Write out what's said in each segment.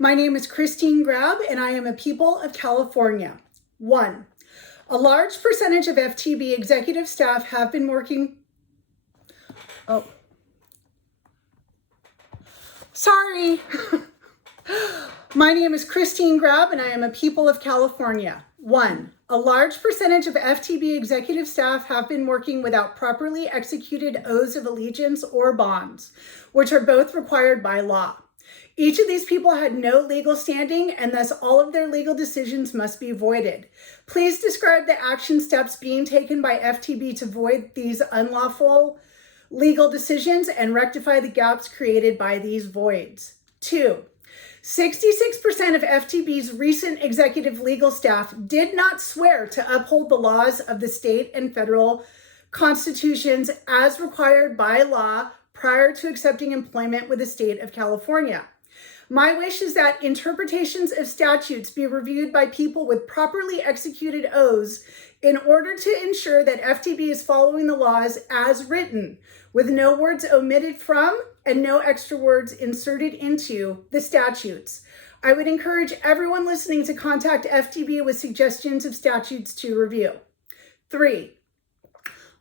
My name is Christine Grab, and I am a people of California. 1. A large percentage of FTB executive staff have been working... Sorry. My name is Christine Grab, and I am a people of California. 1. A large percentage of FTB executive staff have been working without properly executed oaths of allegiance or bonds, which are both required by law. Each of these people had no legal standing, and thus all of their legal decisions must be voided. Please describe the action steps being taken by FTB to void these unlawful legal decisions and rectify the gaps created by these voids. 2. 66% of FTB's recent executive legal staff did not swear to uphold the laws of the state and federal constitutions as required by law prior to accepting employment with the state of California. My wish is that interpretations of statutes be reviewed by people with properly executed oaths in order to ensure that FTB is following the laws as written, with no words omitted from and no extra words inserted into the statutes. I would encourage everyone listening to contact FTB with suggestions of statutes to review. 3.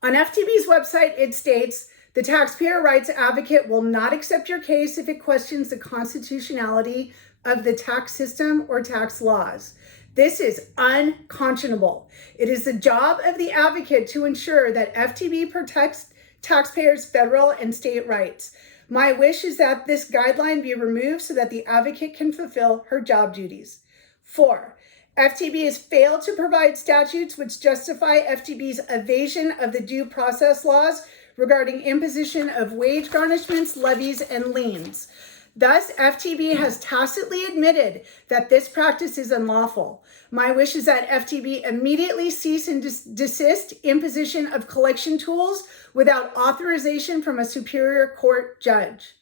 On FTB's website, it states, "The taxpayer rights advocate will not accept your case if it questions the constitutionality of the tax system or tax laws." This is unconscionable. It is the job of the advocate to ensure that FTB protects taxpayers' federal and state rights. My wish is that this guideline be removed so that the advocate can fulfill her job duties. 4. FTB has failed to provide statutes which justify FTB's evasion of the due process laws regarding imposition of wage garnishments, levies, and liens. Thus, FTB has tacitly admitted that this practice is unlawful. My wish is that FTB immediately cease and desist imposition of collection tools without authorization from a superior court judge.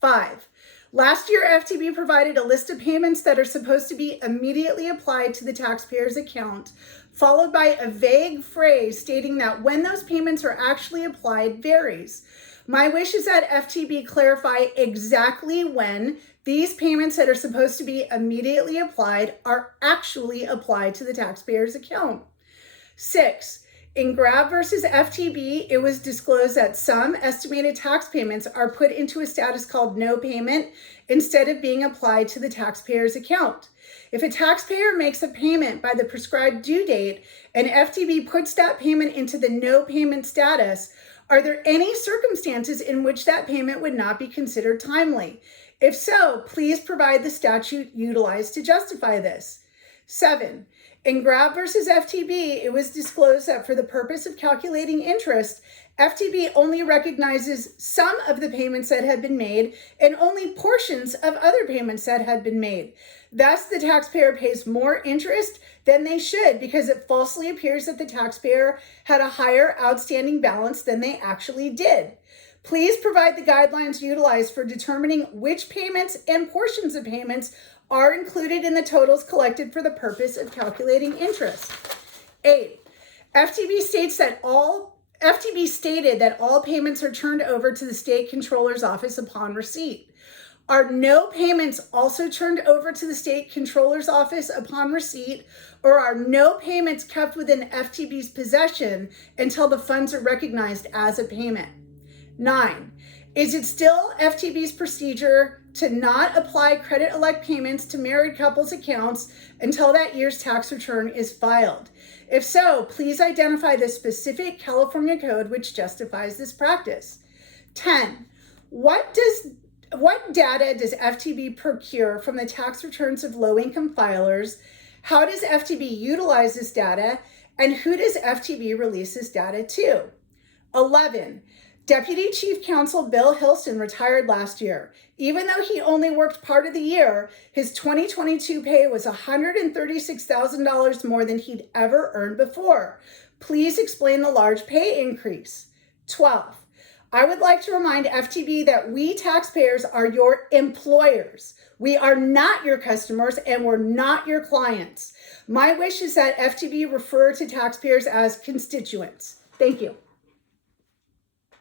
5. Last year, FTB provided a list of payments that are supposed to be immediately applied to the taxpayer's account, followed by a vague phrase stating that when those payments are actually applied varies. My wish is that FTB clarify exactly when these payments that are supposed to be immediately applied are actually applied to the taxpayer's account. 6. In Grab versus FTB, it was disclosed that some estimated tax payments are put into a status called no payment instead of being applied to the taxpayer's account. If a taxpayer makes a payment by the prescribed due date and FTB puts that payment into the no payment status, are there any circumstances in which that payment would not be considered timely? If so, please provide the statute utilized to justify this. 7. In Grab versus FTB, it was disclosed that for the purpose of calculating interest, FTB only recognizes some of the payments that had been made and only portions of other payments that had been made. Thus, the taxpayer pays more interest than they should because it falsely appears that the taxpayer had a higher outstanding balance than they actually did. Please provide the guidelines utilized for determining which payments and portions of payments are included in the totals collected for the purpose of calculating interest. 8. FTB stated that all payments are turned over to the state controller's office upon receipt. Are no payments also turned over to the state controller's office upon receipt, or are no payments kept within FTB's possession until the funds are recognized as a payment? 9. Is it still FTB's procedure to not apply credit elect payments to married couples' accounts until that year's tax return is filed? If so, please identify the specific California code which justifies this practice. 10. What data does FTB procure from the tax returns of low-income filers? How does FTB utilize this data? And who does FTB release this data to? 11. Deputy Chief Counsel Bill Hilston retired last year. Even though he only worked part of the year, his 2022 pay was $136,000 more than he'd ever earned before. Please explain the large pay increase. 12. I would like to remind FTB that we taxpayers are your employers. We are not your customers and we're not your clients. My wish is that FTB refer to taxpayers as constituents. Thank you.